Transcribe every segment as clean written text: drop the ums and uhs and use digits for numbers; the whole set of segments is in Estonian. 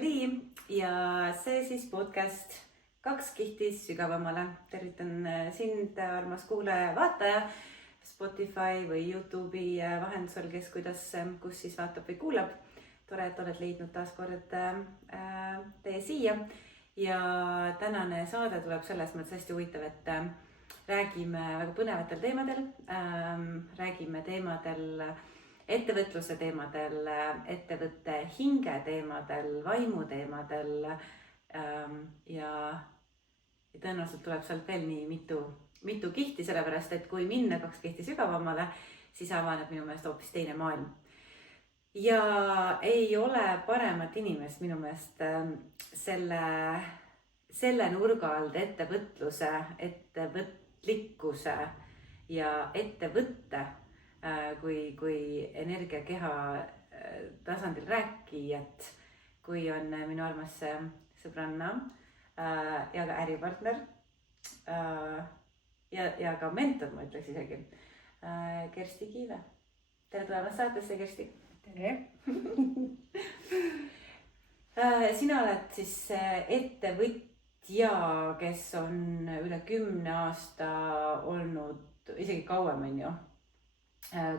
Lii ja see siis podcast Kaks kihti sügavamale. Tervitan sind, armas kuulaja-vaataja Spotify või YouTube'i vahendusel, kes kus siis vaatab või kuulab. Tore, et oled leidnud taas kord teie siia. Ja tänane saade tuleb selles mõttes hästi huvitav, et räägime väga põnevatel teemadel. Räägime teemadel, ettevõtluse teemadel, ettevõtte hinge teemadel, vaimu teemadel. Ja tõenäoliselt tuleb sealt veel nii mitu kihti, sellepärast et kui minna 2 kihti sügavamale, siis avaneb minu meelest hoopis teine maailm. Ja ei ole paremat inimest minu meelest selle nurga alt ettevõtluse, ettevõtlikkuse ja ettevõtte kui energiakeha tasandil rääkijat, kui on minu armas sõbranna ja ka äripartner ja ka mentor, ma ütleks isegi, Kersti Kiive. Tere tulemast saatesse, Kersti! Tere! Sina oled siis ettevõtja, kes on üle 10 aasta olnud, isegi kauem on ju,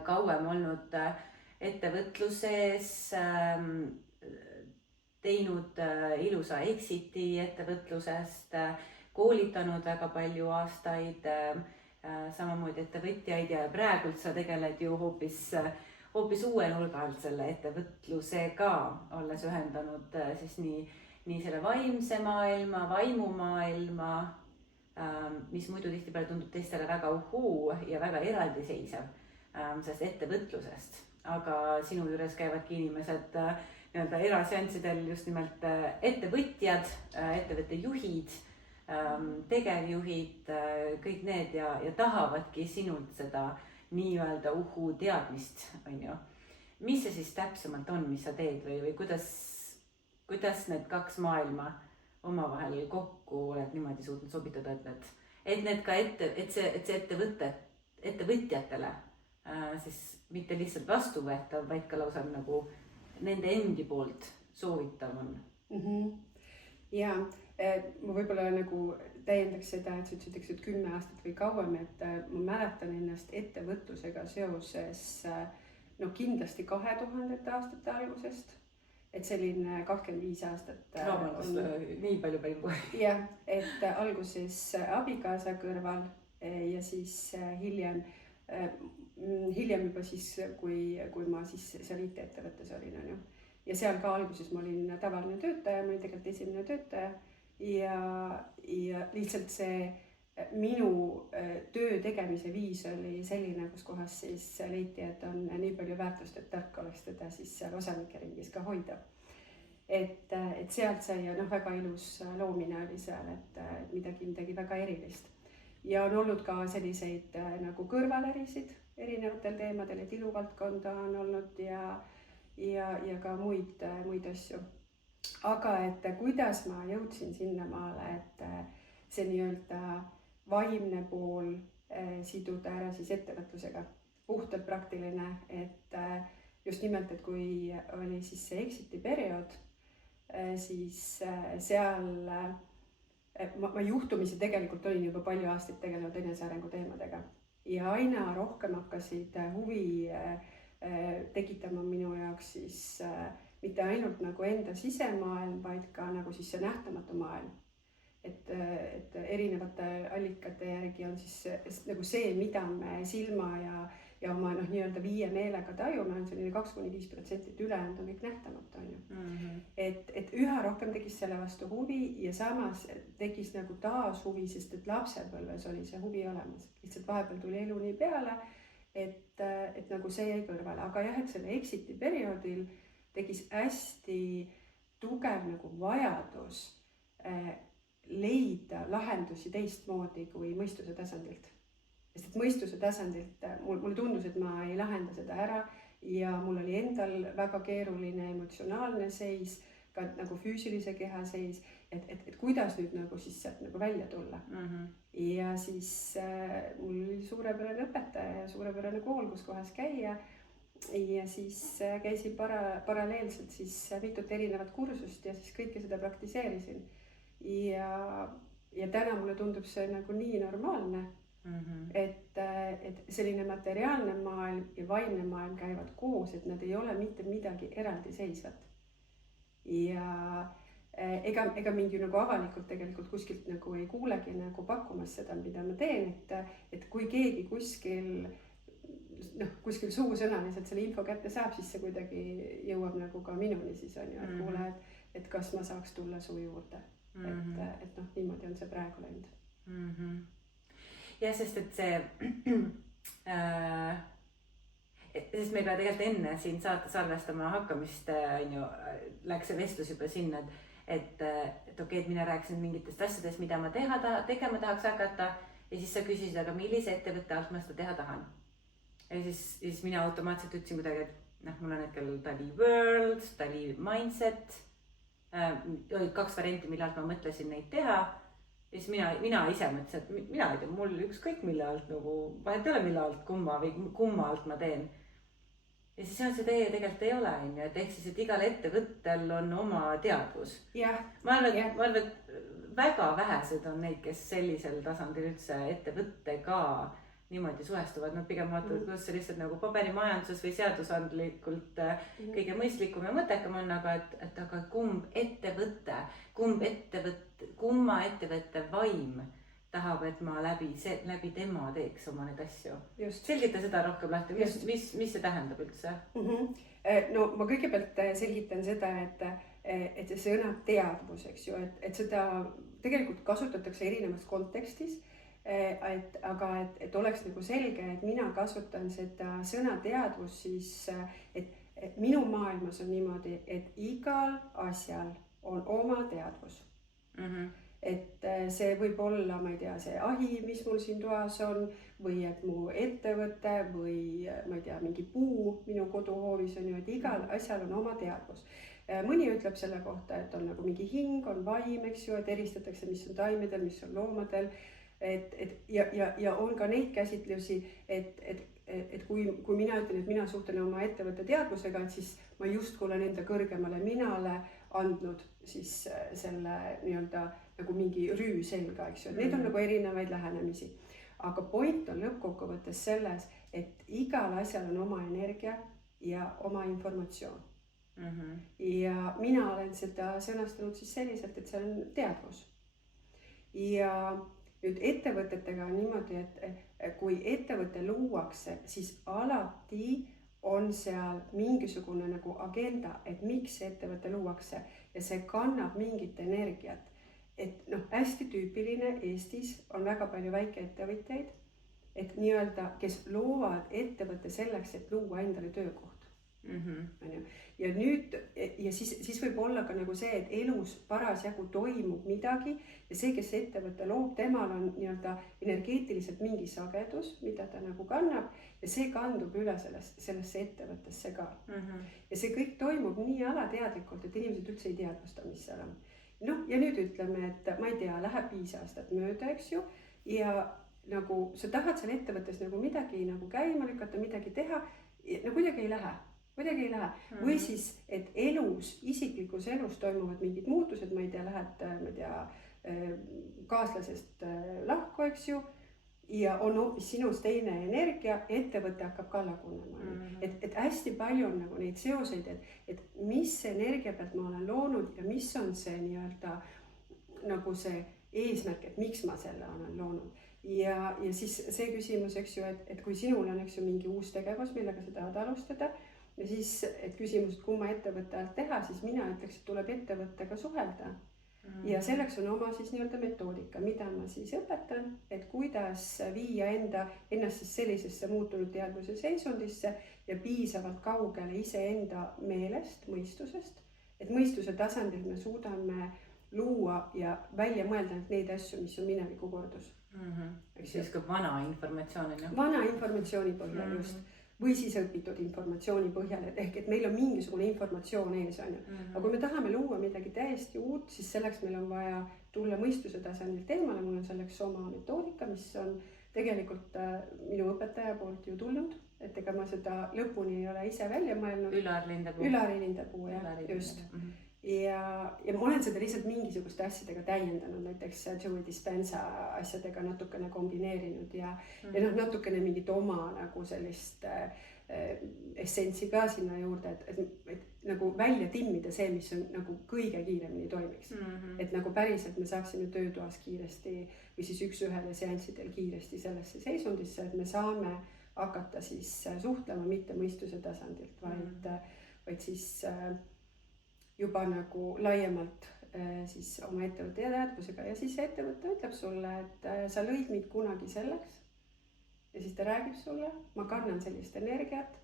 kauem olnud ettevõtluses, teinud ilusa exiti ettevõtlusest, koolitanud väga palju aastaid, samamoodi ettevõtjaid ja praegult sa tegeled ju hoopis uue nurga alt selle ettevõtlusega, olles ühendanud siis nii selle vaimse maailma, vaimumaailma, mis muidu tihtipeale tundub teistele väga uhuu ja väga eraldiseisev sellest ettevõtlusest. Aga sinu juures käivadki inimesed nii-öelda eraseanssidel just nimelt ettevõtjad, ettevõtte juhid, tegevjuhid, kõik need ja tahavadki sinult seda nii-öelda uhuu teadmist, on ju. Mis see siis täpsemalt on, mis sa teed või kuidas need 2 maailma omavahel kokku oled niimoodi suutnud sobitada, et see ettevõtjatele siis mitte lihtsalt vastuvõetav, vaid ka lausa nagu nende endi poolt soovitav on? Ja ma võib-olla nagu täiendaks seda, et sa ütlesid 10 aastat või kauem, et ma mäletan ennast ettevõtlusega seoses kindlasti 2000 aastate algusest, et selline 25 aastat. Nii palju. Jah, et alguses abikaasa kõrval ja siis hiljem juba siis, kui ma siis seal IT-ettevõttes olin, on ju. Ja seal ka alguses ma olin tavaline töötaja, ma olin tegelikult esimene töötaja ja lihtsalt see minu töö tegemise viis oli selline, kus kohas siis leiti, et on nii palju väärtust, et tark oleks teda siis seal osanike ringis ka hoida. Et sealt sai väga ilus loomine oli seal, et midagi väga erilist. Ja on olnud ka selliseid nagu kõrvalerisid erinevatel teemadel, et iluvaldkonda on olnud ja ka muid asju. Aga et kuidas ma jõudsin sinnamaale, et see nii-öelda vaimne pool siduda ära siis ettevõtlusega. Puhtalt praktiline, et just nimelt, et kui oli siis see exiti periood, siis seal ma juhtumisi tegelikult olin juba palju aastaid tegelenud enesearengu teemadega. Ja aina rohkem hakkasid huvi tekitama minu jaoks siis mitte ainult nagu enda sisemaailm, vaid ka nagu siis see nähtamatu maailm. Et erinevate allikate järgi on siis nagu see, mida me silma ja oma nii-öelda viie meelega tajume, on selline 2-5%, et ülejäänud on kõik nähtamatu, on ju. Et üha rohkem tegis selle vastu huvi ja samas tegis nagu taas huvi, sest et lapsepõlves oli see huvi olemas. Lihtsalt vahepeal tuli elu nii peale, et nagu see jäi kõrvale. Aga jah, et selle exiti perioodil tegis hästi tugev nagu vajadus leida lahendusi teistmoodi kui mõistuse tasandilt. Sest et mõistuse tasandilt mulle tundus, et ma ei lahenda seda ära ja mul oli endal väga keeruline emotsionaalne seis, ka nagu füüsilise keha seis, et kuidas nüüd nagu siis sealt nagu välja tulla. Ja siis mul oli suurepärane õpetaja ja suurepärane kool, kus kohas käia ja siis käisin paralleelselt siis mitut erinevat kursust ja siis kõike seda praktiseerisin. Ja täna mulle tundub see nagu nii normaalne, et selline materiaalne maailm ja vaimne maailm käivad koos, et nad ei ole mitte midagi eraldiseisvat. Ja ega mingi nagu avalikult tegelikult kuskilt nagu ei kuulegi nagu pakkumas seda, mida ma teen, et kui keegi kuskil suusõnaliselt selle info kätte saab, siis see kuidagi jõuab nagu ka minuni siis on ju, et kuule, et kas ma saaks tulla su juurde. Et niimoodi on see praegu läinud. Ja sest et see sest me ei pea tegelikult enne siin saate salvestama hakkamist on ju, läks see vestlus juba sinna, et okei, et mina rääkisin mingitest asjadest, mida ma tegema tahaks hakata ja siis sa küsisid, aga millise ettevõtte alt ma seda teha tahan. Ja siis mina automaatselt ütlesin kuidagi, et mul on hetkel Tali World, Tali Mindset, olid 2 varianti, mille alt ma mõtlesin neid teha. Ja siis mina ise mõtlesin, et mina ei tea, mul ükskõik mille alt nagu, vahet ei ole mille alt kumma alt ma teen. Ja siis on see teie tegelikult ei ole, et ehk siis, et igal ettevõttel on oma teadvus. Ma arvan, et väga vähesed on neid, kes sellisel tasandil üldse ettevõttega niimoodi suhestuvad, nad pigem vaatavad, kuidas see lihtsalt nagu paberimajanduses või seadusandlikult kõige mõistlikum ja mõttekam on, aga kumma ettevõtte vaim tahab, et ma läbi tema teeks oma need asju. Selgita seda rohkem lahti, mis see tähendab üldse? No ma kõigepealt selgitan seda, et see sõna teadvus, eks ju, et seda tegelikult kasutatakse erinevas kontekstis, aga et oleks nagu selge, et mina kasutan seda sõna teadvus siis, et minu maailmas on niimoodi, et igal asjal on oma teadvus. Et see võib olla, ma ei tea, see ahi, mis mul siin toas on, või et mu ettevõte või ma ei tea, mingi puu minu koduhoovis on ju, et igal asjal on oma teadvus. Mõni ütleb selle kohta, et on nagu mingi hing, on vaim, eks ju, et eristatakse, mis on taimedel, mis on loomadel. Ja on ka neid käsitlusi, et kui mina ütlen, et mina suhtlen oma ettevõtte teadvusega, et siis ma justkui olen enda kõrgemale minale andnud siis selle nii-öelda nagu mingi rüü selga, eks ju. Need on nagu erinevaid lähenemisi. Aga point on lõppkokkuvõttes selles, et igal asjal on oma energia ja oma informatsioon. Ja mina olen seda sõnastanud siis selliselt, et see on teadvus. Ja nüüd ettevõtetega on niimoodi, et kui ettevõte luuakse, siis alati on seal mingisugune nagu agenda, et miks ettevõte luuakse ja see kannab mingit energiat. Et hästi tüüpiline Eestis on väga palju väikeettevõtteid, et nii-öelda, kes loovad ettevõtte selleks, et luua endale töökoht. Ja nüüd, ja siis võib olla ka nagu see, et elus parasjagu toimub midagi ja see, kes ettevõtte loob, temal on nii-öelda energeetiliselt mingi sagedus, mida ta nagu kannab ja see kandub üle sellesse ettevõttesse ka. Ja see kõik toimub nii alateadlikult, et inimesed üldse ei teadvusta, mis seal on. Ja nüüd ütleme, et ma ei tea, läheb 5 aastat mööda, eks ju, ja nagu sa tahad seal ettevõttes nagu midagi nagu käima lükata, midagi teha, no kuidagi ei lähe. Või siis, et isiklikus elus toimuvad mingid muutused, ma ei tea, lähed kaaslasest lahku, eks ju, ja on hoopis sinus teine energia, ettevõte hakkab kalla kunnema. Et hästi palju on nagu neid seoseid, et mis energia pealt ma olen loonud ja mis on see nii-öelda nagu see eesmärk, et miks ma selle olen loonud. Ja siis see küsimus, eks ju, et kui sinul on, eks ju, mingi uus tegevus, millega sa tahad alustada, ja siis, et küsimus, et kumma ettevõtte alt teha, siis mina ütleks, et tuleb ettevõttega suhelda. Ja selleks on oma siis nii-öelda metoodika, mida ma siis õpetan, et kuidas viia ennast siis sellisesse muutunud teadvuse seisundisse ja piisavalt kaugele iseenda meelest, mõistusest, et mõistuse tasandil me suudame luua ja välja mõelda neid asju, mis on mineviku kordus. Siis ka vana informatsiooni. Vana informatsiooni põhjal just. Või siis õpitud informatsiooni põhjal, ehk et meil on mingisugune informatsioon ees. Aga kui me tahame luua midagi täiesti uut, siis selleks meil on vaja tulla mõistuse tasandilt eemale. Mul on selleks oma metoodika, mis on tegelikult minu õpetaja poolt ju tulnud, et ega ma seda lõpuni ei ole ise välja mõelnud. Ülar Lindepuu. Ülari Lindepuu, jah, just. Ja ma olen seda lihtsalt mingisuguste asjadega täiendanud, näiteks Joey Dispenza asjadega natukene kombineerinud ja noh, natukene mingit oma nagu sellist essentsi ka sinna juurde, et nagu välja timmida see, mis on nagu kõige kiiremini toimiks. Et nagu päriselt me saaksime töötoas kiiresti või siis üks-ühele seanssidel kiiresti sellesse seisundisse, et me saame hakata siis suhtlema mitte mõistuse tasandilt, vaid siis juba nagu laiemalt siis oma ettevõtte teadvusega ja siis ettevõte ütleb sulle, et sa lõid mind kunagi selleks ja siis ta räägib sulle, ma kannan sellist energiat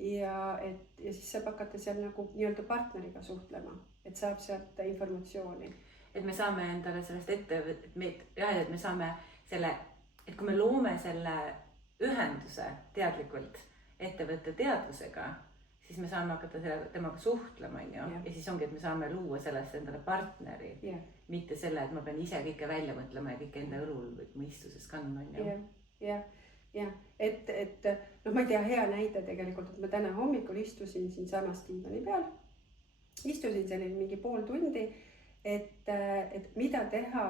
ja siis saab hakata seal nagu nii-öelda partneriga suhtlema, et saab sealt informatsiooni. Et me saame endale sellest et me saame selle, et kui me loome selle ühenduse teadlikult ettevõtte teadvusega, siis me saame hakata temaga suhtlema, ja siis ongi, et me saame luua sellest endale partneri, mitte selle, et ma pean ise kõike välja mõtlema ja kõike enda õlul või mõistuses kandma. Ja, et noh, ma ei tea, hea näide tegelikult, et ma täna hommikul istusin siin samas diivani peal, istusin selline mingi pool tundi, et mida teha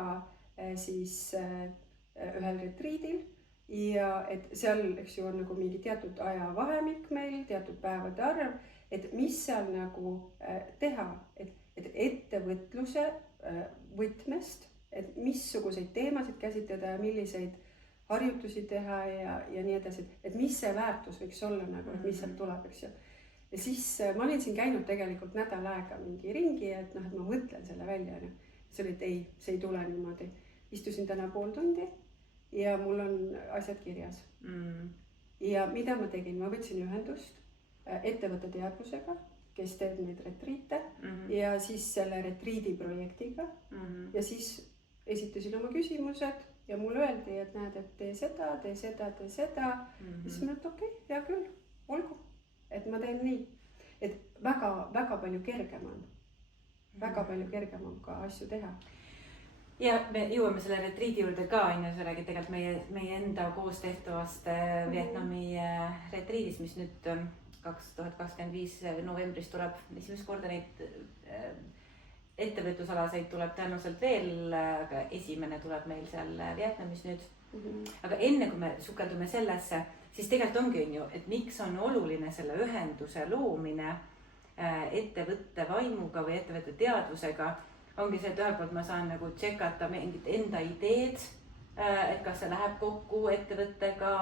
siis ühel retriidil. Ja et seal, eks ju, on nagu mingi teatud ajavahemik meil, teatud päevade arv, et mis seal nagu teha, et ettevõtluse võtmest, et missuguseid teemasid käsitleda ja milliseid harjutusi teha ja nii edasi, et mis see väärtus võiks olla nagu, et mis sealt tuleb, eks ju. Ja siis ma olin siin käinud tegelikult nädal aega mingi ringi, et noh, et ma mõtlen selle välja. See oli, et ei, see ei tule niimoodi. Istusin täna pool tundi ja mul on asjad kirjas. Ja mida ma tegin? Ma võtsin ühendust ettevõtte teadvusega, kes teeb neid retriite ja siis selle retriidi projektiga ja siis esitasin oma küsimused ja mulle öeldi, et näed, et tee seda, tee seda, tee seda. Ja siis ma ütlen, okei, hea küll, olgu, et ma teen nii. Et väga palju kergem on. Väga palju kergem on ka asju teha. Ja me jõuame selle retriidi juurde ka, sa räägid tegelikult meie enda koos tehtavast Vietnami retriidist, mis nüüd 2025 novembris tuleb esimest korda neid ettevõtlusalaseid tuleb tõenäoliselt veel, aga esimene tuleb meil seal Vietnamis nüüd. Aga enne kui me sukeldume sellesse, siis tegelikult ongi ju, et miks on oluline selle ühenduse loomine ettevõtte vaimuga või ettevõtte teadvusega, ongi see, et ühelt poolt ma saan nagu tšekata mingit enda ideed, et kas see läheb kokku ettevõttega,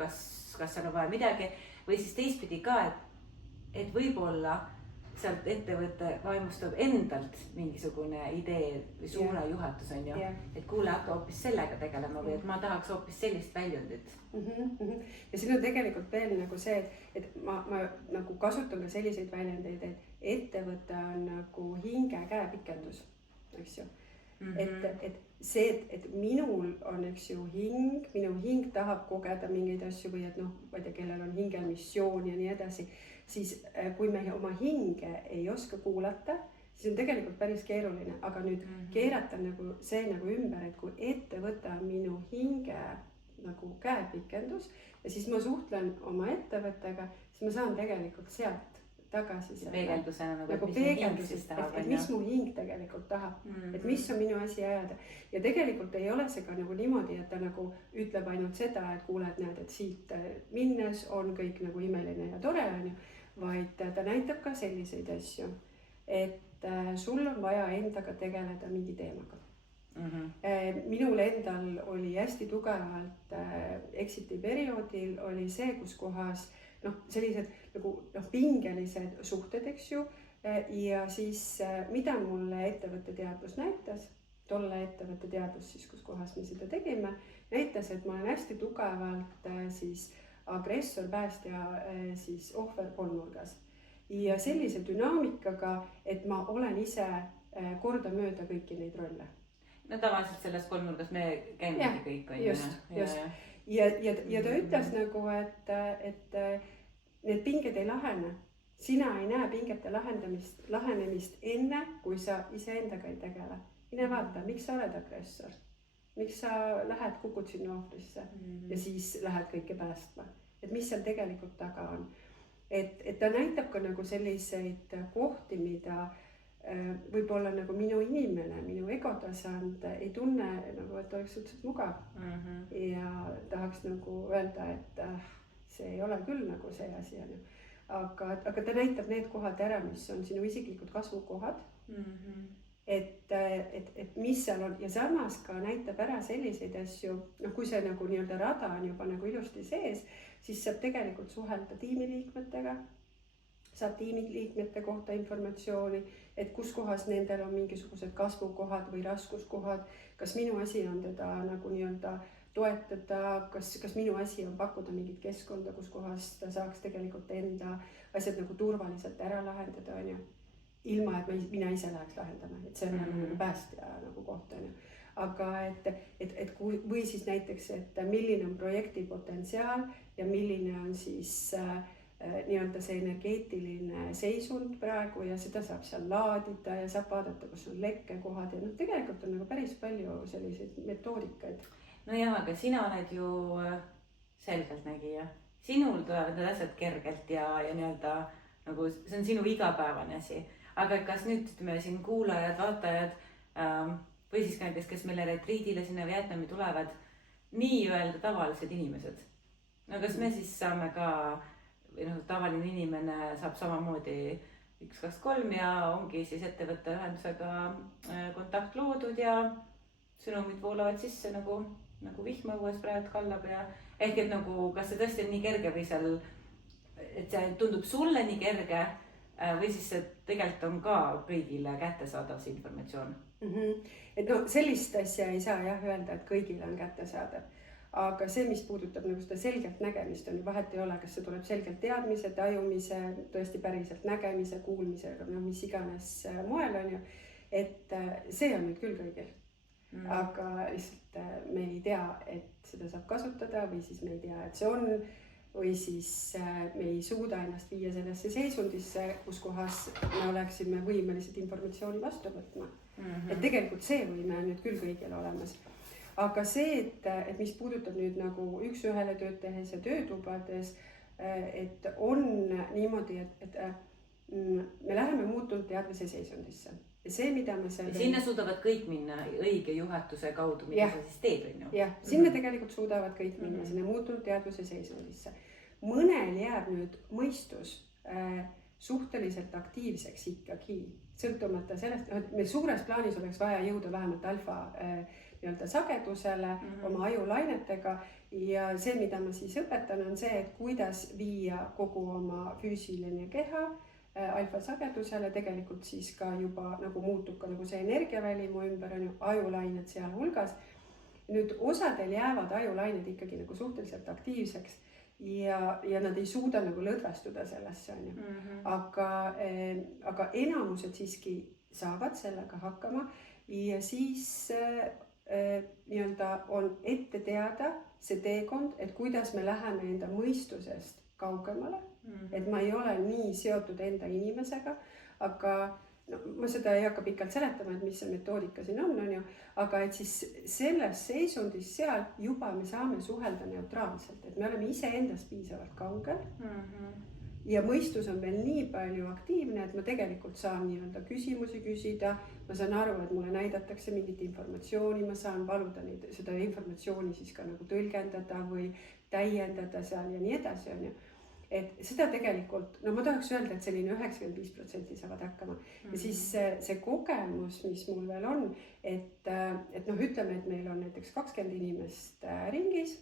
kas seal on vaja midagi, või siis teistpidi ka, et võib-olla sealt ettevõtte vaimustab endalt mingisugune idee või suure juhatus on ju, et kuule, hakka hoopis sellega tegelema või et ma tahaks hoopis sellist väljundit. Ja siin on tegelikult veel nagu see, et ma nagu kasutan ka selliseid väljendeid, et ettevõte on nagu hinge käepikendus, eks ju. Et see, et minul on, eks ju, minu hing tahab kogeda mingeid asju või et noh, ma ei tea, kellel on hingel missioon ja nii edasi, siis kui me oma hinge ei oska kuulata, siis on tegelikult päris keeruline, aga nüüd keerata nagu see nagu ümber, et kui ettevõte on minu hinge nagu käepikendus ja siis ma suhtlen oma ettevõttega, siis ma saan tegelikult sealt tagasi peegeldusena nagu peegeldusest, et mis mu hing tegelikult tahab, et mis on minu asi ajada. Ja tegelikult ei ole see ka nagu niimoodi, et ta nagu ütleb ainult seda, et kuule, et näed, et siit minnes on kõik nagu imeline ja tore, vaid ta näitab ka selliseid asju, et sul on vaja endaga tegeleda mingi teemaga. Minul endal oli hästi tugevalt exiti perioodil oli see, kus kohas sellised nagu pingelised suhted, eks ju, ja siis mida mulle ettevõtte teadvus näitas, tolle ettevõtte teadvus siis, kus kohas me seda tegime, näitas, et ma olen hästi tugevalt siis agressor, päästja, siis ohver kolmnurgas. Ja sellise dünaamikaga, et ma olen ise kordamööda kõiki neid rolle. No tavaliselt selles kolmnurgas me käimegi kõik. Just. Ja ta ütles nagu, et need pinged ei lahene. Sina ei näe pingete lahenemist enne, kui sa iseendaga ei tegele. Mine vaata, miks sa oled agressor? miks sa lähed, kukud sinna ohvrisse ja siis lähed kõike päästma, et mis seal tegelikult taga on. Et ta näitab ka nagu selliseid kohti, mida võib-olla nagu minu inimene, minu egotasand ei tunne nagu, et oleks suhteliselt mugav ja tahaks nagu öelda, et see ei ole küll nagu see asi on ju. Aga ta näitab need kohad ära, mis on sinu isiklikud kasvukohad. Et mis seal on ja samas ka näitab ära selliseid asju, noh kui see nagu nii-öelda rada on juba nagu ilusti sees, siis saab tegelikult suhelda tiimiliikmetega, saab tiimiliikmete kohta informatsiooni, et kus kohas nendel on mingisugused kasvukohad või raskuskohad, kas minu asi on teda nagu nii-öelda toetada, kas minu asi on pakkuda mingit keskkonda, kus kohas ta saaks tegelikult enda asjad nagu turvaliselt ära lahendada, on ju. Ilma, et mina ise läheks lahendama, et see on nagu päästja nagu koht, on ju. Aga või siis näiteks, et milline on projekti potentsiaal ja milline on siis nii-öelda see energeetiline seisund praegu ja seda saab seal laadida ja saab vaadata, kus on lekkekohad ja tegelikult on nagu päris palju selliseid metoodikaid. No jah, aga sina oled ju selgeltnägija. Sinul tulevad need asjad kergelt ja nii-öelda nagu see on sinu igapäevane asi. Aga kas nüüd ütleme siin kuulajad, vaatajad või siis ka näiteks, kes meile retriidile sinna Vietnami tulevad, nii-öelda tavalised inimesed. No kas me siis saame ka, või tavaline inimene saab samamoodi 1, 2, 3 ja ongi siis ettevõtte ühendusega kontakt loodud ja sõnumid voolavad sisse nagu vihma õues praegu kallab ja ehk et nagu kas see tõesti on nii kerge või seal, et see tundub sulle nii kerge või siis see tegelikult on ka kõigile kättesaadav see informatsioon? Et no sellist asja ei saa jah öelda, et kõigile on kättesaadav. Aga see, mis puudutab nagu seda selgelt nägemist, on vahet ei ole, kas see tuleb selgelt teadmise, tajumise, tõesti päriselt nägemise, kuulmise, mis iganes moel on ju, et see on nüüd küll kõigil. Aga lihtsalt me ei tea, et seda saab kasutada või siis me ei tea, et see on või siis me ei suuda ennast viia sellesse seisundisse, kus kohas me oleksime võimelised informatsiooni vastu võtma. Et tegelikult see võime on nüüd küll kõigil olemas. Aga see, et mis puudutab nüüd nagu üks-ühele tööd tehes ja töötubades, et on niimoodi, et me läheme muutunud teadvuse seisundisse. Ja see, mida me seal... Sinna suudavad kõik minna õige juhatuse kaudu, mida sa siis teed. Jah, sinna tegelikult suudavad kõik minna, sinna muutunud teadvuse seisundisse. Mõnel jääb nüüd mõistus suhteliselt aktiivseks ikkagi, sõltumata sellest, et meil suures plaanis oleks vaja jõuda vähemalt alfa nii-öelda sagedusele oma ajulainetega ja see, mida ma siis õpetan, on see, et kuidas viia kogu oma füüsiline keha alfa sagedusele, tegelikult siis ka juba nagu muutub ka nagu see energiaväli mu ümber on ju ajulained seal hulgas. Nüüd osadel jäävad ajulained ikkagi nagu suhteliselt aktiivseks ja nad ei suuda nagu lõdvestuda sellesse on ju. Aga enamused siiski saavad sellega hakkama ja siis nii-öelda on ette teada see teekond, et kuidas me läheme enda mõistusest kaugemale, et ma ei ole nii seotud enda inimesega, aga ma seda ei hakka pikalt seletama, et mis see metoodika siin on ju, aga et siis selles seisundis seal juba me saame suhelda neutraalselt, et me oleme ise endast piisavalt kaugel ja mõistus on veel nii palju aktiivne, et ma tegelikult saan nii-öelda küsimusi küsida, ma saan aru, et mulle näidatakse mingit informatsiooni, ma saan paluda seda informatsiooni siis ka nagu tõlgendada või täiendada seal ja nii edasi on ju. Et seda tegelikult, ma tahaks öelda, et selline 95% saavad hakkama. Ja siis see kogemus, mis mul veel on, et ütleme, et meil on näiteks 20 inimest ringis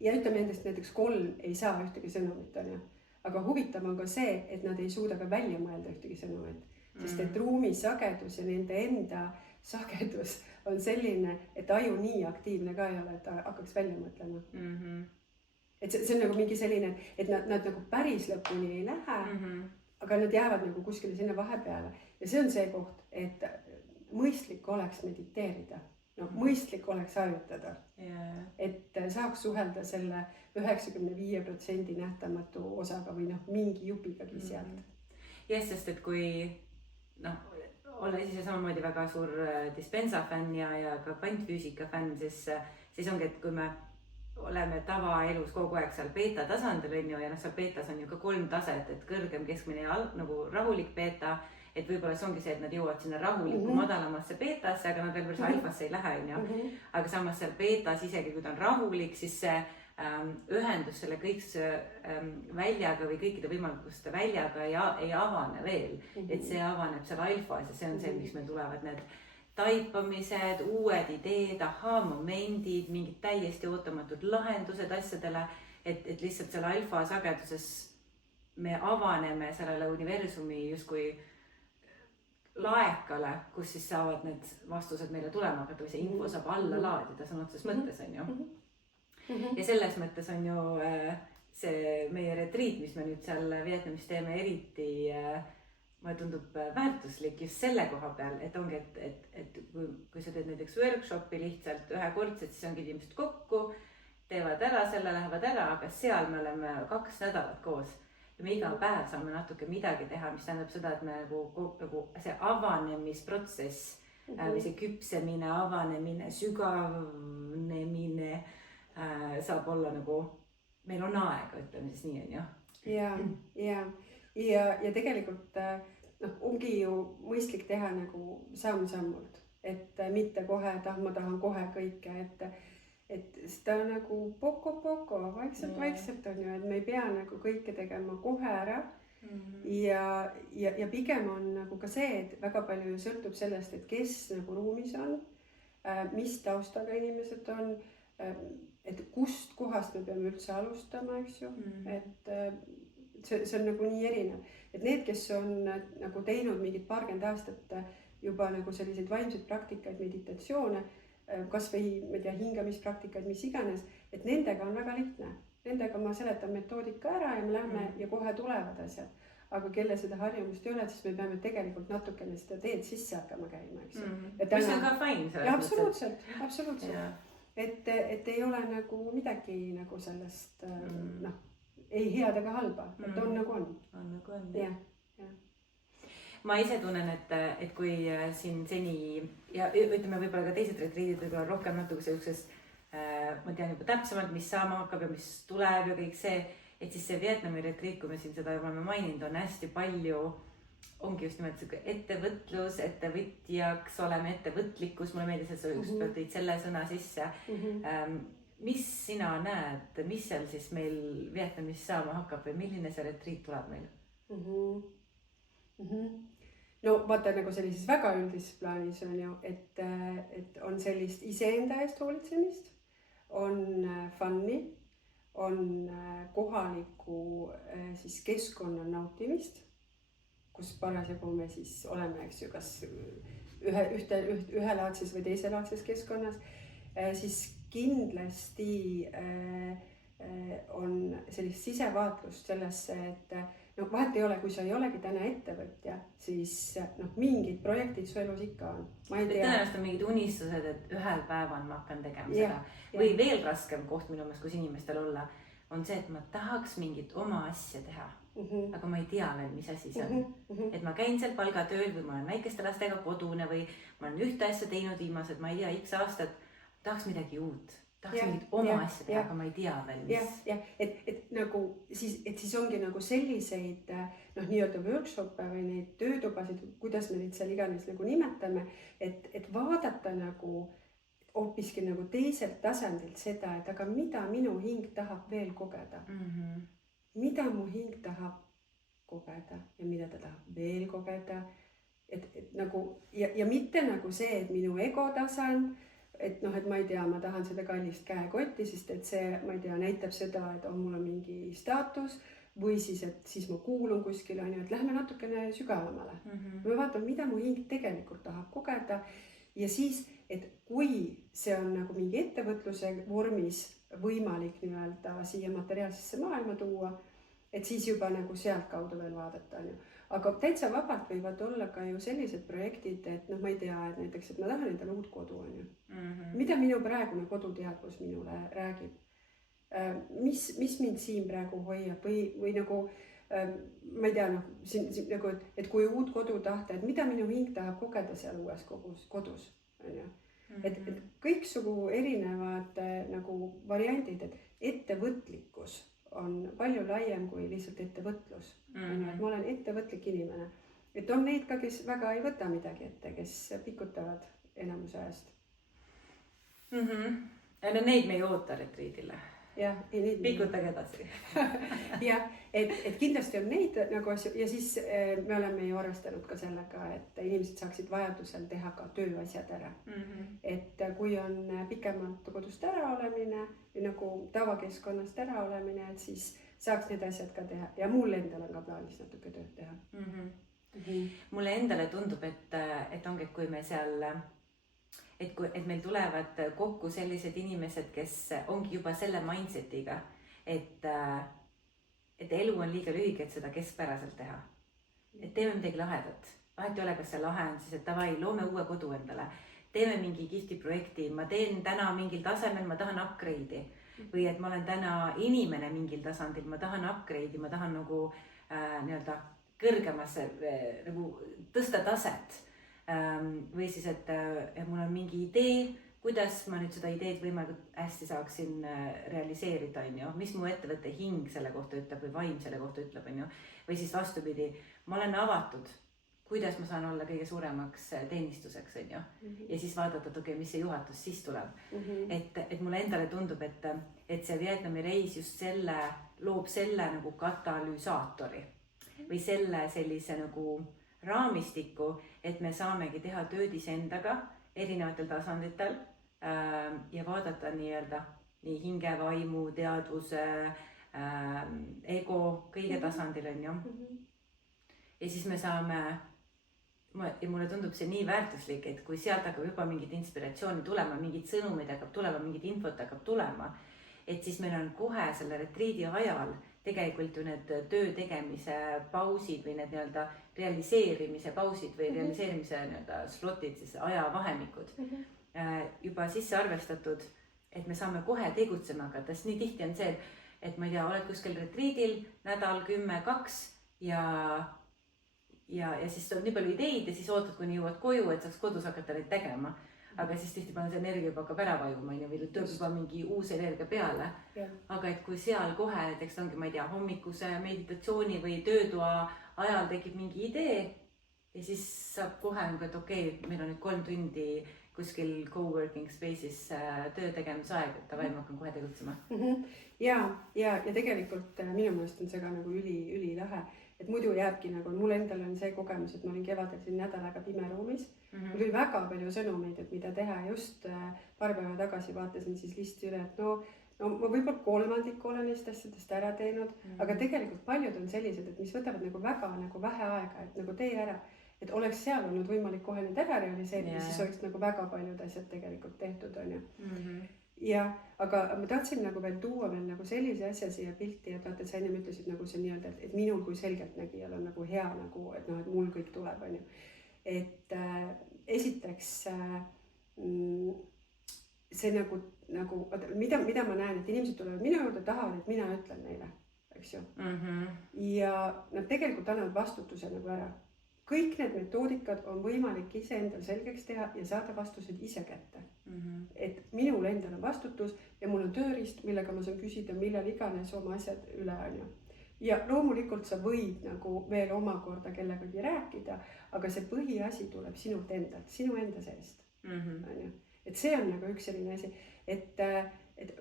ja ütleme endast näiteks 3 ei saa ühtegi sõnumit on ju. Aga huvitav on ka see, et nad ei suuda ka välja mõelda ühtegi sõnumit, sest et ruumi sagedus ja nende enda sagedus on selline, et aju nii aktiivne ka ei ole, et ta hakkaks välja mõtlema. Et see on nagu mingi selline, et nad nagu päris lõpuni ei lähe, aga nad jäävad nagu kuskile sinna vahepeale. Ja see on see koht, et mõistlik oleks mediteerida, mõistlik oleks ajutada, et saaks suhelda selle 95% nähtamatu osaga või mingi jupigagi sealt. Jah, sest et kui olles ise samamoodi väga suur Dispenza fänn ja ka kvantfüüsika fänn, siis ongi, et kui me oleme tavaelus kogu aeg seal beeta tasandil on ju, ja seal beetas on ju ka 3 taset, et kõrgem, keskmine ja nagu rahulik beeta, et võib-olla see ongi see, et nad jõuavad sinna rahulikku madalamasse beetasse, aga nad veel päris alfasse ei lähe, on ju. Aga samas seal beetas, isegi kui ta on rahulik, siis see ühendus selle kõikse väljaga või kõikide võimaluste väljaga ei avane veel, et see avaneb seal alfas ja see on see, miks meil tulevad need taipamised, uued ideed, ahaa-momendid, mingid täiesti ootamatud lahendused asjadele, et lihtsalt selle alfa sageduses me avaneme sellele universumi justkui laekale, kus siis saavad need vastused meile tulema hakata või see info saab alla laadida sõna otseses mõttes, on ju. Ja selles mõttes on ju see meie retriit, mis me nüüd seal Vietnamis teeme, eriti mulle tundub väärtuslik just selle koha peal, et ongi, et kui sa teed näiteks workshopi lihtsalt ühekordselt, siis ongi inimesed kokku, teevad ära selle, lähevad ära, aga seal me oleme 2 nädalat koos ja me iga päev saame natuke midagi teha, mis tähendab seda, et me nagu see avanemisprotsess või see küpsemine, avanemine, sügavnemine saab olla nagu, meil on aega, ütleme siis nii, on ju. Ja tegelikult ongi ju mõistlik teha nagu samm-sammult, et mitte kohe, ma tahan kohe kõike, et seda nagu poko-poko, vaikselt on ju, et me ei pea nagu kõike tegema kohe ära. Ja pigem on nagu ka see, et väga palju sõltub sellest, et kes nagu ruumis on, mis taustaga inimesed on, et kust kohast me peame üldse alustama, eks ju, et see on nagu nii erinev, et need, kes on nagu teinud mingid paarkümmend aastat juba nagu selliseid vaimseid praktikaid, meditatsioone, kas või hingamispraktikaid, mis iganes, et nendega on väga lihtne, nendega ma seletan metoodika ära ja me lähme ja kohe tulevad asjad, aga kelle seda harjumust ei ole, siis me peame tegelikult natukene seda teed sisse hakkama käima, eks ju. Mis on ka fine. Absoluutselt. Et ei ole nagu midagi nagu sellest, ei head ega halba, et on nagu on. On nagu on, jah. Ma ise tunnen, et kui siin seni, ja ütleme võib-olla ka teised retriidid võib-olla rohkem natuke sellises, ma tean juba täpsemalt, mis saama hakkab ja mis tuleb ja kõik see, et siis see Vietnami retriit, kui me siin seda juba maininud, on hästi palju, ongi just nimelt ettevõtlus, ettevõtjaks oleme, ettevõtlikkus, mulle meeldis, et sa ükskord tõid selle sõna sisse. Mis sina näed, mis seal siis meil Vietnamis saama hakkab või milline see retriit tuleb meil? No vaata nagu sellises väga üldises plaanis on ju, et on sellist iseenda eest hoolitsemist, on fun'i, on kohaliku siis keskkonna nautimist, kus parasjagu me siis oleme, eks ju, kas ühelaadses või teiselaadses keskkonnas, siis kindlasti on sellist sisevaatlust sellesse, et vahet ei ole, kui sa ei olegi täna ettevõtja, siis mingid projektid su elus ikka on. Tõenäoliselt on mingid unistused, et ühel päeval ma hakkan tegema seda. Või veel raskem koht minu meelest, kus inimestel olla, on see, et ma tahaks mingit oma asja teha. Aga ma ei tea veel, mis asi see on. Et ma käin seal palgatööl või ma olen väikeste lastega kodune või ma olen ühte asja teinud viimased, ma ei tea, x aastat, tahaks midagi uut. Tahaks mingit oma asja teha, aga ma ei tea veel, mis. Et nagu siis ongi nagu selliseid nii-öelda workshop'e või neid töötubasid, kuidas me neid seal iganes nagu nimetame, et vaadata nagu hoopiski nagu teiselt tasandilt seda, et aga mida minu hing tahab veel kogeda. Mida mu hing tahab kogeda ja mida ta tahab veel kogeda. Et nagu, ja mitte nagu see, et minu ego tasand, et ma ei tea, ma tahan seda kallist käekotti, sest et see, ma ei tea, näitab seda, et mul on mingi staatus või siis, et siis ma kuulun kuskile, on ju, et lähme natukene sügavamale. Ma vaatan, mida mu hing tegelikult tahab kogeda ja siis, et kui see on nagu mingi ettevõtluse vormis võimalik nii-öelda siia materiaalsesse maailma tuua, et siis juba nagu sealt kaudu veel vaadata, on ju. Aga täitsa vabalt võivad olla ka ju sellised projektid, et ma ei tea, et näiteks, et ma tahan endale uut kodu, on ju. Mida minu praegune koduteadvus minule räägib? Mis mind siin praegu hoiab või nagu ma ei tea, noh, siin nagu, et kui uut kodu tahta, et mida minu hing tahab kogeda seal uues kodus, on ju. Et kõiksugu erinevad nagu variandid, et ettevõtlikkus on palju laiem kui lihtsalt ettevõtlus. Et ma olen ettevõtlik inimene. Et on neid ka, kes väga ei võta midagi ette, kes pikutavad enamuse ajast. Ja neid me ei oota retriidile. Jah, pikutage edasi. Jah, et kindlasti on neid nagu asju ja siis me oleme ju arvestanud ka sellega, et inimesed saaksid vajadusel teha ka tööasjad ära. Et kui on pikemalt kodust ära olemine nagu tavakeskkonnast ära olemine, et siis saaks need asjad ka teha ja mul endal on ka plaanis natuke tööd teha. Mulle endale tundub, et ongi, et kui me seal et meil tulevad kokku sellised inimesed, kes ongi juba selle mindsetiga, et elu on liiga lühike, et seda keskpäraselt teha. Et teeme midagi lahedat. Vahet ei ole, kas see lahe on siis, et davai, loome uue kodu endale. Teeme mingi kihvti projekti. Ma teen täna mingil tasemel, ma tahan upgrade'i. Või et ma olen täna inimene mingil tasandil, ma tahan upgrade'i, ma tahan nagu nii-öelda kõrgemasse nagu tõsta taset. Või siis, et mul on mingi idee, kuidas ma nüüd seda ideed võimalikult hästi saaksin realiseerida, on ju? Mis mu ettevõtte hing selle kohta ütleb või vaim selle kohta ütleb, on ju? Või siis vastupidi, ma olen avatud, kuidas ma saan olla kõige suuremaks teenistuseks, on ju? Ja siis vaadata, et okei, mis see juhatus siis tuleb. Et mulle endale tundub, et see Vietnami reis just loob selle nagu katalüsaatori või selle sellise nagu raamistiku, et me saamegi teha tööd iseendaga erinevatel tasanditel ja vaadata nii-öelda nii hinge, vaimu, teadvuse, ego, kõige tasandil, on ju. Ja siis me saame, ja mulle tundub see nii väärtuslik, et kui sealt hakkab juba mingit inspiratsiooni tulema, mingid sõnumid hakkab tulema, mingit infot hakkab tulema, et siis meil on kohe selle retriidi ajal tegelikult ju need töö tegemise pausid või need nii-öelda realiseerimise pausid või realiseerimise nii-öelda slotid, siis ajavahemikud juba sisse arvestatud, et me saame kohe tegutsema hakata, sest nii tihti on see, et ma ei tea, oled kuskil retriidil nädal 10-2 ja siis on nii palju ideid ja siis ootad, kuni jõuad koju, et saaks kodus hakata neid tegema. Aga siis tihti palju see energia juba hakkab ära vajuma või tööb juba mingi uus energia peale. Aga et kui seal kohe näiteks ongi, ma ei tea, hommikuse meditatsiooni või töötoa ajal tekib mingi idee ja siis saab kohe, et okei, meil on nüüd 3 tundi kuskil coworking space'is töö tegemise aeg, et davai, ma hakkan kohe tegutsema. Ja tegelikult minu meelest on see ka nagu üli lahe. Et muidu jääbki nagu, mul endal on see kogemus, et ma olin kevadel siin nädal aega pimeruumis. Mul oli väga palju sõnumeid, et mida teha. Just paar päeva tagasi vaatasin siis listi üle, et no ma võib-olla 3% olen neist asjadest ära teinud, aga tegelikult paljud on sellised, et mis võtavad nagu väga nagu vähe aega, et nagu tee ära. Et oleks seal olnud võimalik kohe need ära realiseerida, siis oleks nagu väga paljud asjad tegelikult tehtud, on ju. Ja, aga ma tahtsin nagu veel tuua veel nagu sellise asja siia pilti, et vaata, sa enne ütlesid nagu see nii-öelda, et minul kui selgeltnägijal on nagu hea nagu, et noh, et mul kõik tuleb, on ju. Et esiteks see nagu, mida ma näen, et inimesed tulevad minu juurde, tahavad, et mina ütlen neile, eks ju. Ja nad tegelikult annavad vastutuse nagu ära. Kõik need metoodikad on võimalik ise endal selgeks teha ja saada vastused ise kätte. Et minul endal on vastutus ja mul on tööriist, millega ma saan küsida, millal iganes oma asjad üle, on ju. Ja loomulikult sa võid nagu veel omakorda kellegagi rääkida, aga see põhiasi tuleb sinult endalt, sinu enda seest. Et see on nagu üks selline asi, et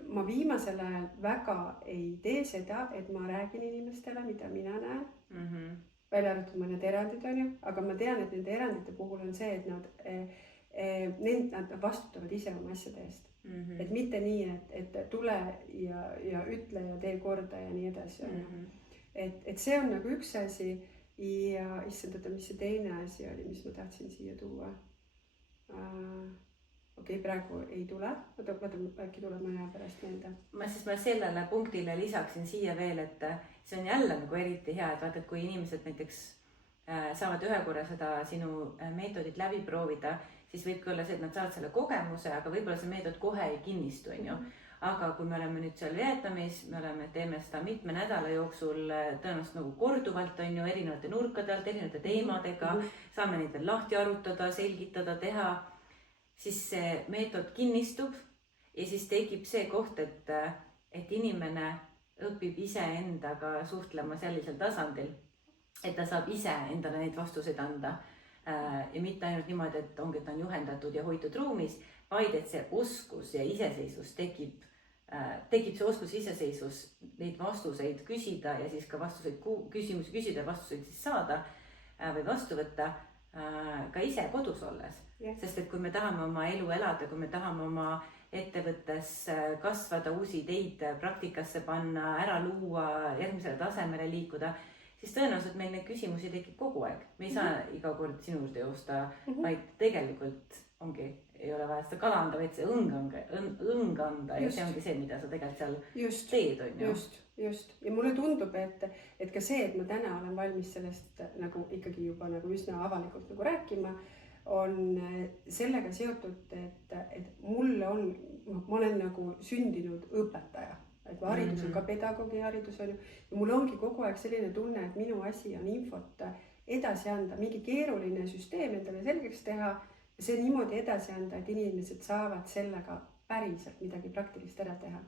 ma viimasel ajal väga ei tee seda, et ma räägin inimestele, mida mina näen. Välja arvatud mõned erandid, on ju, aga ma tean, et nende erandite puhul on see, et nad vastutavad ise oma asjade eest. Et mitte nii, et tule ja ütle ja tee korda ja nii edasi. Et see on nagu üks asi ja issandada, mis see teine asi oli, mis ma tahtsin siia tuua. Okei, praegu ei tule, äkki tuleb mõne pärast meelde. Ma sellele punktile lisaksin siia veel, et see on jälle nagu eriti hea, et vaata, et kui inimesed näiteks saavad ühe korra seda sinu meetodit läbi proovida, siis võibki olla see, et nad saavad selle kogemuse, aga võib-olla see meetod kohe ei kinnistu, on ju. Aga kui me oleme nüüd seal Vietnamis, teeme seda mitme nädala jooksul tõenäoliselt nagu korduvalt, on ju, erinevate nurkade alt, erinevate teemadega, saame neid veel lahti arutada, selgitada, teha, siis see meetod kinnistub ja siis tekib see koht, et inimene õpib iseendaga suhtlema sellisel tasandil, et ta saab ise endale neid vastuseid anda. Ja mitte ainult niimoodi, et ongi, et ta on juhendatud ja hoitud ruumis, vaid et see oskus ja iseseisvus tekib see oskus iseseisvus neid vastuseid küsida ja siis ka küsimusi küsida, vastuseid siis saada või vastu võtta ka ise kodus olles. Sest et kui me tahame oma elu elada, kui me tahame oma ettevõttes kasvada, uusi ideid praktikasse panna, ära luua, järgmisele tasemele liikuda, siis tõenäoliselt meil neid küsimusi tekib kogu aeg. Me ei saa iga kord sinu juurde joosta, vaid tegelikult ongi, ei ole vaja seda kala anda, vaid see õng anda ja see ongi see, mida sa tegelikult seal teed, on ju. Just. Ja mulle tundub, et ka see, et ma täna olen valmis sellest nagu ikkagi juba nagu üsna avalikult nagu rääkima, on sellega seotud, et mulle on, ma olen nagu sündinud õpetaja, et ma haridus on ka pedagoogi haridus on ju, ja mul ongi kogu aeg selline tunne, et minu asi on infot edasi anda, mingi keeruline süsteem endale selgeks teha ja see niimoodi edasi anda, et inimesed saavad sellega päriselt midagi praktilist ära teha.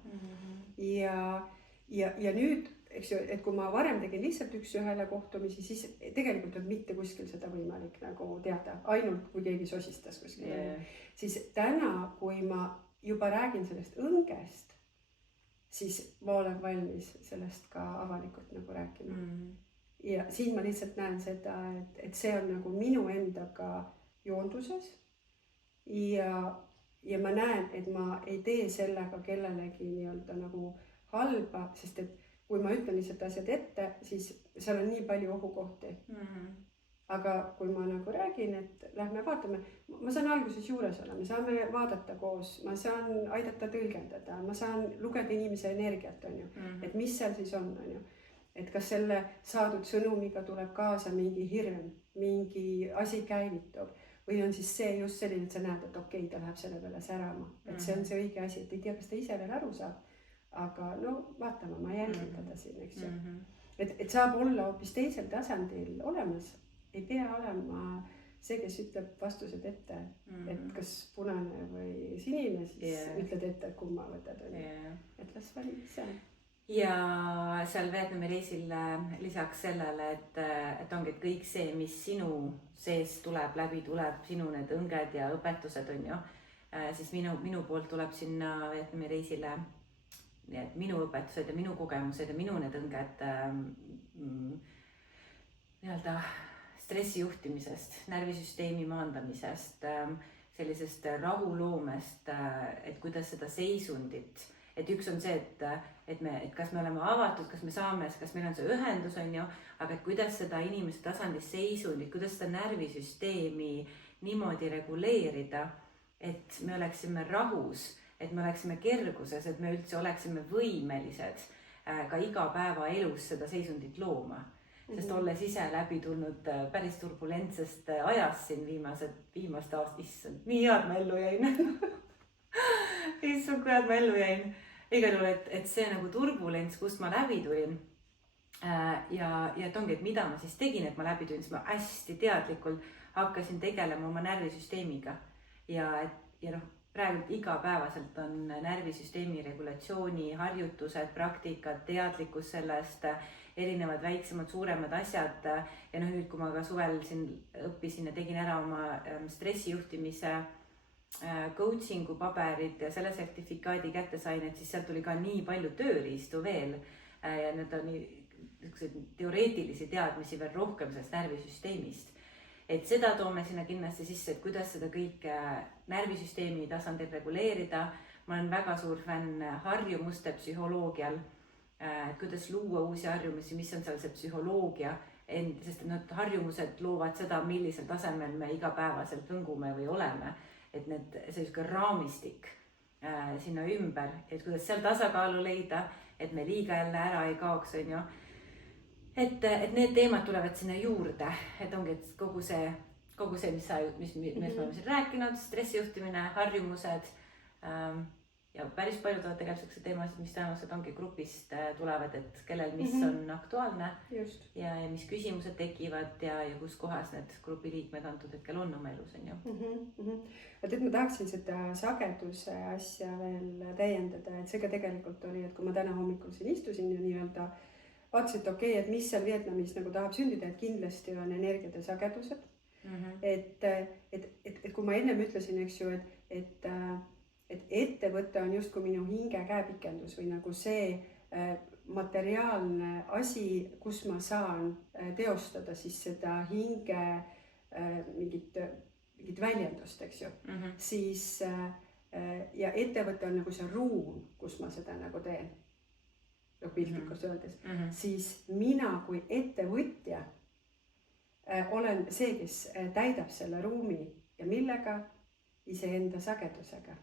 Ja nüüd, eks ju, et kui ma varem tegin lihtsalt üks-ühele kohtumisi, siis tegelikult on mitte kuskil seda võimalik nagu teada, ainult kui keegi sosistas kuskil. Siis täna, kui ma juba räägin sellest õngest, siis ma olen valmis sellest ka avalikult nagu rääkima. Ja siin ma lihtsalt näen seda, et see on nagu minu endaga joonduses ja ma näen, et ma ei tee sellega kellelegi nii-öelda nagu halba, sest et kui ma ütlen lihtsalt asjad ette, siis seal on nii palju ohukohti. Aga kui ma nagu räägin, et lähme vaatame, ma saan alguses juures olla, me saame vaadata koos, ma saan aidata tõlgendada, ma saan lugeda inimese energiat, on ju, et mis seal siis on ju. Et kas selle saadud sõnumiga tuleb kaasa mingi hirm, mingi asi käivitub või on siis see just selline, et sa näed, et okei, ta läheb selle peale särama, et see on see õige asi, et ei tea, kas ta ise veel aru saab. Aga no vaatame, ma jälgin teda siin, eks ju. Et saab olla hoopis teisel tasandil olemas, ei pea olema see, kes ütleb vastused ette, et kas punane või sinine, siis ütled ette, et kumma võtad. Et las valib ise. Ja seal Vietnami reisil lisaks sellele, et ongi kõik see, mis sinu sees tuleb, läbi tuleb, sinu need õnged ja õpetused on ju, siis minu poolt tuleb sinna Vietnami reisile minu õpetused ja minu kogemused ja minu need õnged nii-öelda stressi juhtimisest, närvisüsteemi maandamisest, sellisest rahuloomest, et kuidas seda seisundit, et üks on see, et kas me oleme avatud, kas me saame, kas meil on see ühendus on ju, aga et kuidas seda inimese tasandis seisundit, kuidas seda närvisüsteemi niimoodi reguleerida, et me oleksime rahus, et me oleksime kerguses, et me üldse oleksime võimelised ka igapäeva elus seda seisundit looma. Sest olles ise läbi tulnud päris turbulentsest ajast siin viimast aast, issand, nii head ma ellu jäin. Issand, kui head ma ellu jäin. Igal juhul, et see nagu turbulents, kust ma läbi tulin ja et ongi, et mida ma siis tegin, et ma läbi tulin, siis ma hästi teadlikult hakkasin tegelema oma närvisüsteemiga ja praegu igapäevaselt on närvisüsteemi regulatsiooni, harjutused, praktikad, teadlikkus sellest, erinevad väiksemad, suuremad asjad ja nüüd, kui ma ka suvel siin õppisin ja tegin ära oma stressijuhtimise coachingu paberid ja selle sertifikaadi kätte sain, et siis sealt tuli ka nii palju tööriistu veel ja need on teoreetilisi teadmisi veel rohkem sellest närvisüsteemist. Et seda toome sinna kindlasti sisse, et kuidas seda kõike närvisüsteemi tasandil reguleerida. Ma olen väga suur fänn harjumuste psühholoogial, et kuidas luua uusi harjumusi, mis on seal see psühholoogia, sest need harjumused loovad seda, millisel tasemel me igapäevaselt võngume või oleme. Et see raamistik sinna ümber, et kuidas seal tasakaalu leida, et me liiga jälle ära ei kaoks, on ju. Et need teemad tulevad sinna juurde, et ongi, et kogu see kogu see, millest me oleme siin rääkinud, stressijuhtimine, harjumused ja päris palju tulevad tegelikult sellised teemasid, mis tõenäoliselt ongi grupist tulevad, et kellel mis on aktuaalne ja mis küsimused tekivad ja kus kohas need grupiliikmed antud hetkel on oma elus, on ju. Et ma tahaksin seda sageduse asja veel täiendada, et see ka tegelikult oli, et kui ma täna hommikul siin istusin ja nii-öelda vaatasin, et okei, et mis seal Vietnamis nagu tahab sündida, et kindlasti on energiad ja sagedused. Et kui ma ennem ütlesin, eks ju, et ettevõte on justkui minu hinge käepikendus või nagu see materiaalne asi, kus ma saan teostada siis seda hinge mingit väljendust, eks ju, siis ja ettevõte on nagu see ruum, kus ma seda nagu teen, piltlikult öeldes, siis mina kui ettevõtja olen see, kes täidab selle ruumi ja millega iseenda sagedusega.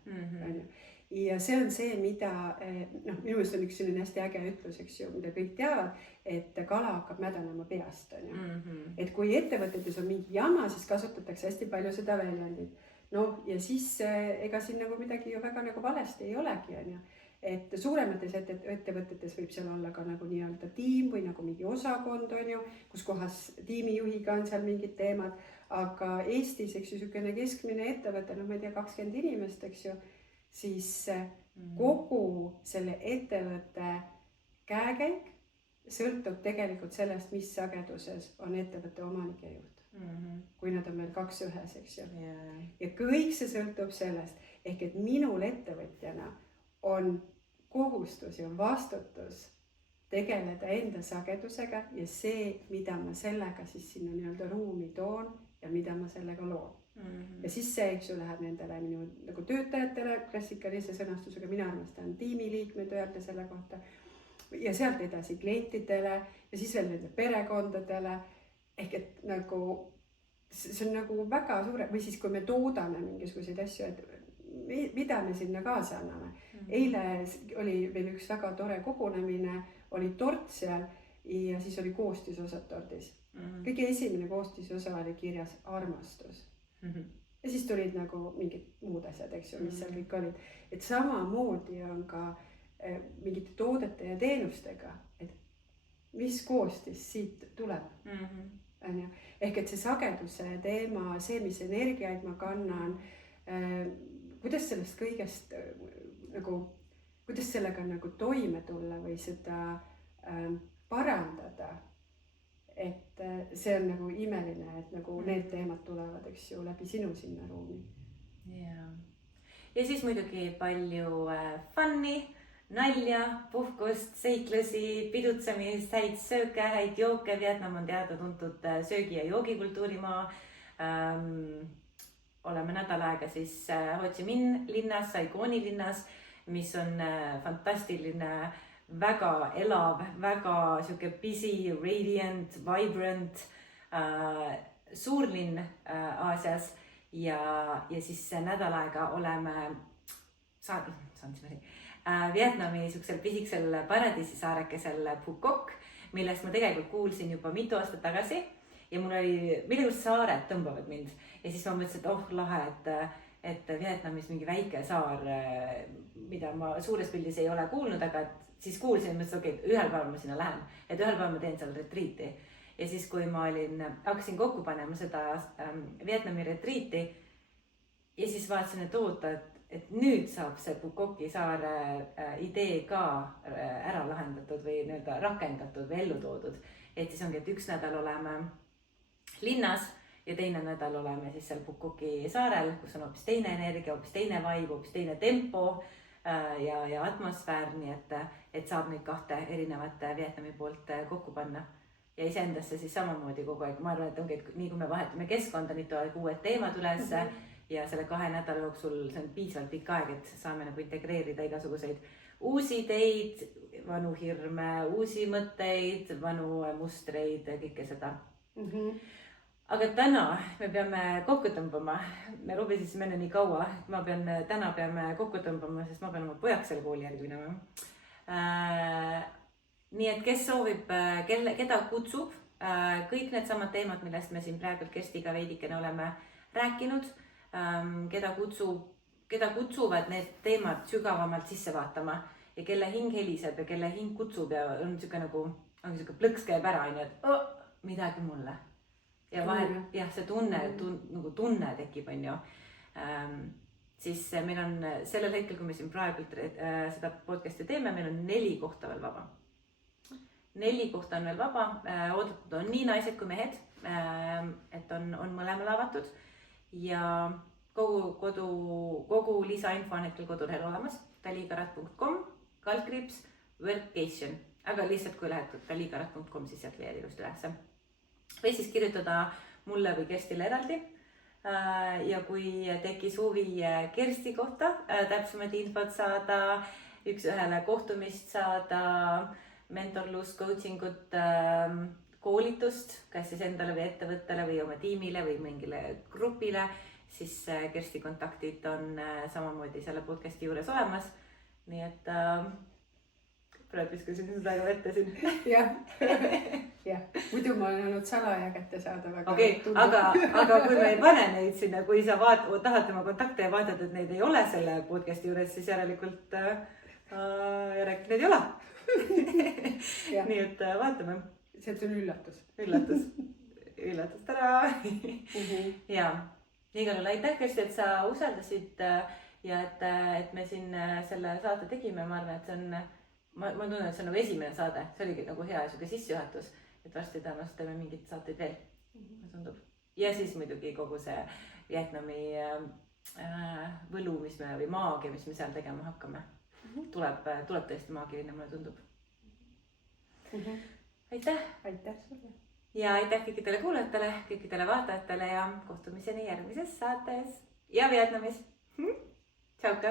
Ja see on see, mida minu meelest on üks selline hästi äge ütlus, eks ju, mida kõik teavad, et kala hakkab mädanema peast. Et kui ettevõtetes on mingi jama, siis kasutatakse hästi palju seda väljendit. Ja siis ega siin nagu midagi ju väga nagu valesti ei olegi. Et suuremates ettevõtetes võib seal olla ka nagu nii-öelda tiim või nagu mingi osakond, kus kohas tiimijuhiga on seal mingid teemad. Aga Eestis, eks ju, niisugune keskmine ettevõte, ma ei tea, 20 inimest, eks ju, siis kogu selle ettevõtte käekäik sõltub tegelikult sellest, mis sageduses on ettevõtte omanik ja juht. Kui nad on meil 2 ühes, eks ju. Ja kõik see sõltub sellest, ehk et minul ettevõtjana on kohustus ja vastutus tegeleda enda sagedusega ja see, mida ma sellega siis sinna nii-öelda ruumi toon ja mida ma sellega loon. Ja siis see, eks ju, läheb nendele minu nagu töötajatele klassikalise sõnastusega, mina armastan tiimiliikmed öelda selle kohta ja sealt edasi klientidele ja siis veel nende perekondadele. Ehk et nagu see on nagu väga suure või siis kui me toodame mingisuguseid asju, et mida me sinna kaasa anname. Eile oli veel üks väga tore kogunemine, oli tort seal ja siis oli koostisosad tordis. Kõige esimene koostisosa oli kirjas armastus. Ja siis tulid nagu mingid muud asjad, eks ju, mis seal kõik olid. Et samamoodi on ka mingite toodete ja teenustega, et mis koostis siit tuleb. Ehk et see sageduse teema, see, mis energiaid ma kannan, kuidas sellest kõigest nagu, kuidas sellega nagu toime tulla või seda parandada. Et see on nagu imeline, et nagu need teemad tulevad, eks ju, läbi sinu sinna ruumi. Ja siis muidugi palju fun'i, nalja, puhkust, seiklusi, pidutsemist, häid sööke, häid jooke. Vietnam on teada tuntud söögi- ja joogikultuurimaa. Oleme nädal aega siis Ho Chi Minh linnas, Saigoni linnas, mis on fantastiline, väga elav, väga siuke busy, radiant, vibrant suurlinn Aasias ja siis nädal aega oleme Vietnami siuksel pisiksel paradiisisaarekesel Phu Quoc, millest ma tegelikult kuulsin juba mitu aastat tagasi ja mul oli, millegust saared tõmbavad mind ja siis ma mõtlesin, et lahe, et Vietnamis mingi väike saar, mida ma suures pildis ei ole kuulnud, aga siis kuulsin, et okei, ühel päeval ma sinna lähen, et ühel päeval ma teen seal retriiti. Ja siis, kui ma hakkasin kokku panema seda Vietnami retriiti ja siis vaatasin, et oota, et nüüd saab see Phu Quoci saare idee ka ära lahendatud või nii-öelda rakendatud või ellu toodud. Et siis ongi, et üks nädal oleme linnas ja teine nädal oleme siis seal Phu Quoci saarel, kus on hoopis teine energia, hoopis teine vibe, hoopis teine tempo ja atmosfäär, nii et saab neid 2 erinevat Vietnami poolt kokku panna. Ja iseendasse siis samamoodi kogu aeg, ma arvan, et ongi, et nii kui me vahetame keskkonda, nii tuleb uued teemad üles ja selle 2 nädala jooksul see on piisavalt pikk aeg, et saame nagu integreerida igasuguseid uusi ideid, vanu hirme, uusi mõtteid, vanu mustreid, kõike seda. Aga täna me peame kokku tõmbama. Me lubisime enne nii kaua, et täna peame kokku tõmbama, sest ma pean oma pojaks selle kooli järgi minema. Nii et kes soovib, keda kutsub kõik need samad teemad, millest me siin praegu Kerstiga veidikene oleme rääkinud, keda kutsuvad need teemad sügavamalt sisse vaatama ja kelle hing heliseb ja kelle hing kutsub ja on niisugune nagu, on niisugune plõks käib ära, on ju, et midagi mulle. Ja vahel, jah, see nagu tunne tekib, on ju. Siis meil on sellel hetkel, kui me siin praegu seda podcasti teeme, meil on 4 kohta veel vaba. 4 kohta on veel vaba, oodatud on nii naised kui mehed, et on mõlemal avatud ja kogu lisainfo on hetkel kodulehel olemas, daligarat.com/workation, aga lihtsalt kui lähed daligarat.com, siis sealt leiad ilusti ülesse. Või siis kirjutada mulle või Kerstile eraldi. Ja kui tekkis huvi Kersti kohta, täpsemad infot saada, üks-ühele kohtumist saada, mentorlust, coachingut, koolitust, kas siis endale või ettevõttele või oma tiimile või mingile grupile, siis Kersti kontaktid on samamoodi selle podcasti juures olemas. Nii et praegu viskasin seda väga vette siin. Jah, muidu ma olen olnud salaja kätte saada väga. Okei, aga kui me ei pane neid sinna, kui sa tahad tema kontakte ja vaatad, et neid ei ole selle podcasti juures, siis järelikult neid ei ole. Nii et vaatame. See on üllatus. Üllatus, tada! Ja, igal juhul aitäh, Kersti, et sa usaldasid ja et me siin selle saate tegime. Ma arvan, et see on, ma tunnen, et see on nagu esimene saade. See oligi nagu hea sissejuhatus, et varsti tõenäoliselt teeme mingid saateid veel, ma tundub. Ja siis muidugi kogu see Vietnami võlu, või maagia, mis me seal tegema hakkame. Tuleb tõesti maagiline, mulle tundub. Aitäh! Aitäh sulle! Ja aitäh kõikidele kuulajatele, kõikidele vaatajatele ja kohtumiseni järgmises saates ja Vietnamis. Tšauka!